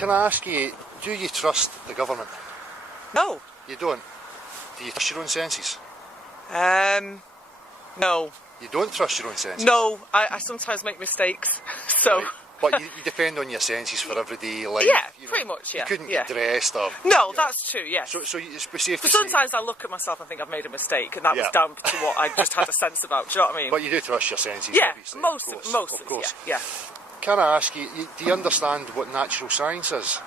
Can I ask you, do you trust the government? No. You don't? Do you trust your own senses? No. You don't trust your own senses? No, I sometimes make mistakes, so... Right. But you depend on your senses for everyday life. Yeah, you know. pretty much, yeah. You couldn't get dressed or... No, that's true, yes. So it's safe to But say... sometimes I look at myself and think I've made a mistake, and that was down to what I just had a sense about, do you know what I mean? But you do trust your senses, yeah, obviously. Of course. Yeah. Can I ask you, do you understand what natural science is?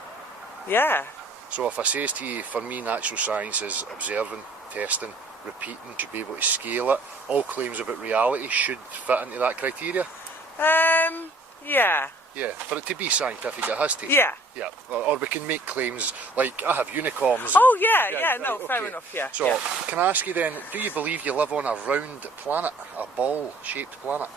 Yeah. So if I says to you, for me, natural science is observing, testing, repeating, to be able to scale it, all claims about reality should fit into that criteria? Yeah. Yeah, for it to be scientific, it has to. Yeah. Yeah, or we can make claims like, I have unicorns. Oh, fair enough, yeah. So, can I ask you then, do you believe you live on a round planet, a ball-shaped planet?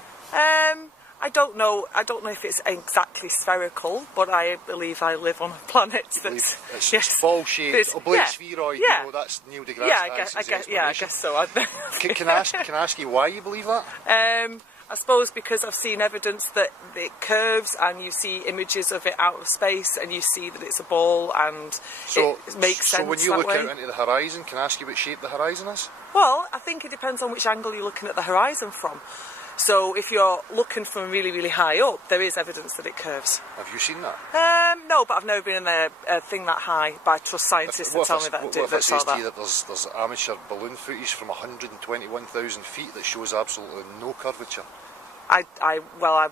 I don't know. I don't know if it's exactly spherical, but I believe I live on a planet that's it's ball-shaped, oblique spheroid. You know, that's Neil deGrasse Tyson's I guess so. Can I ask you why you believe that? I suppose because I've seen evidence that it curves, and you see images of it out of space, and you see that it's a ball, and it makes sense. So when you look out into the horizon, can I ask you what shape the horizon is? Well, I think it depends on which angle you're looking at the horizon from. So if you're looking from really, really high up, there is evidence that it curves. Have you seen that? No, but I've never been in a thing that high, but I trust scientists that tell me that. What if I say to you that there's amateur balloon footage from 121,000 feet that shows absolutely no curvature? I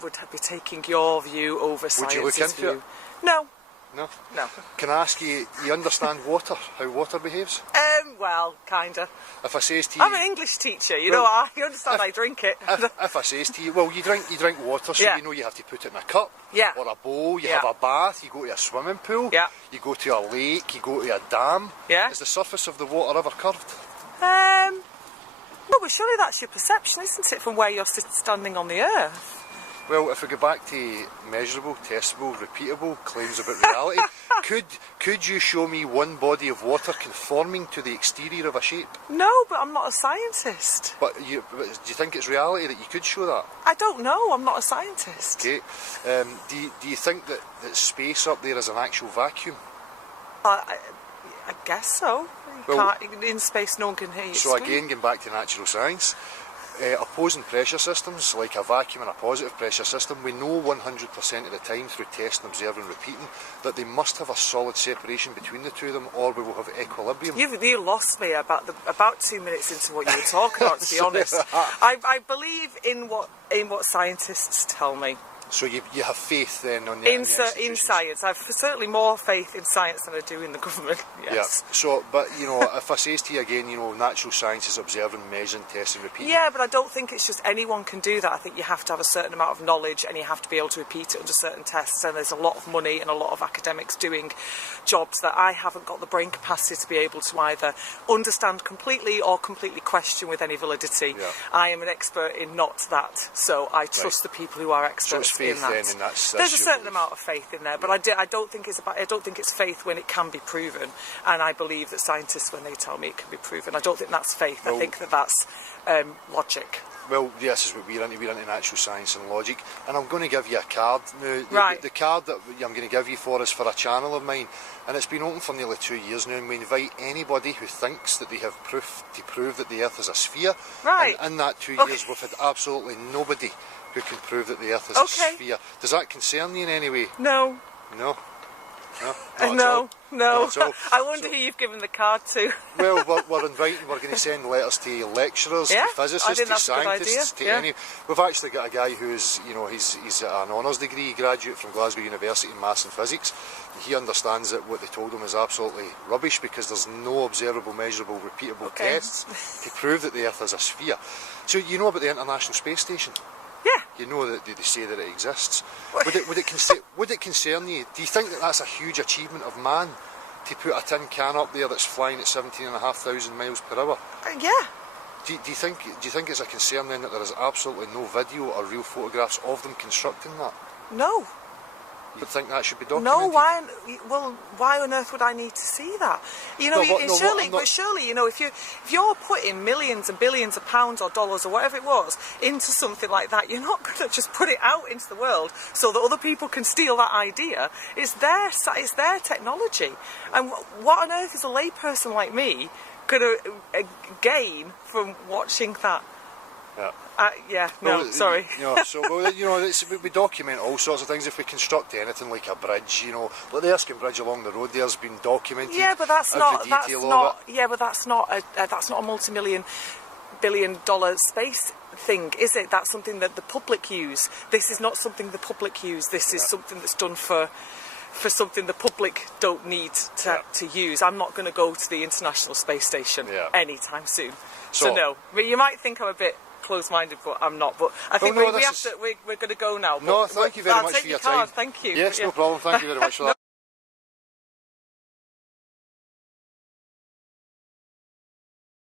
would be taking your view over science's view. Would you look into it? No. No? No. Can I ask you, you understand water, how water behaves? Well, kinda. If I says to you... I'm an English teacher, you know, I understand I drink it. If I says to you, well, you drink water, so you know you have to put it in a cup, or a bowl, you have a bath, you go to a swimming pool, you go to a lake, you go to a dam. Is the surface of the water ever curved? No, but surely that's your perception, isn't it, from where you're standing on the earth? Well, if we go back to measurable, testable, repeatable claims about reality, could you show me one body of water conforming to the exterior of a shape? No, but I'm not a scientist. But do you think it's reality that you could show that? I don't know, I'm not a scientist. Okay. Do you think that space up there is an actual vacuum? I guess so. In space, no one can hear you. So again, going back to natural science, opposing pressure systems, like a vacuum and a positive pressure system, we know 100% of the time through testing, observing, repeating, that they must have a solid separation between the two of them, or we will have equilibrium. You lost me about 2 minutes into what you were talking about, to be honest. I believe in what scientists tell me. So you have faith then on the in science. I've certainly more faith in science than I do in the government. Yes. Yeah. So, but you know, if I says to you again, you know, natural science is observing, measuring, testing, repeating. Yeah, but I don't think it's just anyone can do that. I think you have to have a certain amount of knowledge, and you have to be able to repeat it under certain tests. And there's a lot of money and a lot of academics doing jobs that I haven't got the brain capacity to be able to either understand completely or completely question with any validity. Yeah. I am an expert in not that, so I trust the people who are experts. So it's faith then, and there's a certain amount of faith in there, but I don't think it's faith when it can be proven, and I believe that scientists, when they tell me it can be proven, I don't think that's faith. I think that's logic. Well, yes, is what we're into natural science and logic, and I'm going to give you a card now. The card that I'm going to give you is for a channel of mine, and it's been open for nearly 2 years now, and we invite anybody who thinks that they have proof to prove that the Earth is a sphere. Right. And in that 2 years, we've had absolutely nobody who can prove that the Earth is a sphere. Does that concern you in any way? No. No? No? No. I wonder who you've given the card to. Well, we're going to send letters to lecturers, to physicists, to scientists, to any... We've actually got a guy who's, you know, he's an honours degree graduate from Glasgow University in Maths and Physics. He understands that what they told him is absolutely rubbish, because there's no observable, measurable, repeatable tests to prove that the Earth is a sphere. So you know about the International Space Station? Yeah. You know that they say that it exists. Would it concern you? Do you think that that's a huge achievement of man, to put a tin can up there that's flying at 17,500 miles per hour? Yeah. Do you think it's a concern then that there is absolutely no video or real photographs of them constructing that? No. would think that should be documented. No, why on earth would I need to see that? You know, surely, you know, if you're putting millions and billions of pounds or dollars or whatever it was into something like that, you're not going to just put it out into the world so that other people can steal that idea. It's their technology, and what on earth is a layperson like me going to gain from watching that? Sorry. You know, so you know, we document all sorts of things. If we construct anything like a bridge, you know, like the Erskine Bridge along the road, there's been documented. Yeah, but that's not a multi-billion-dollar space thing, is it? That's something that the public use. This is not something the public use. This is something that's done for something the public don't need to use. I'm not going to go to the International Space Station anytime soon. So no, you might think I'm a bit close-minded, but I'm not. But I think we're going to go now. No, thank you very much for your time. Thank you. Yes, no problem. Thank you very much for that.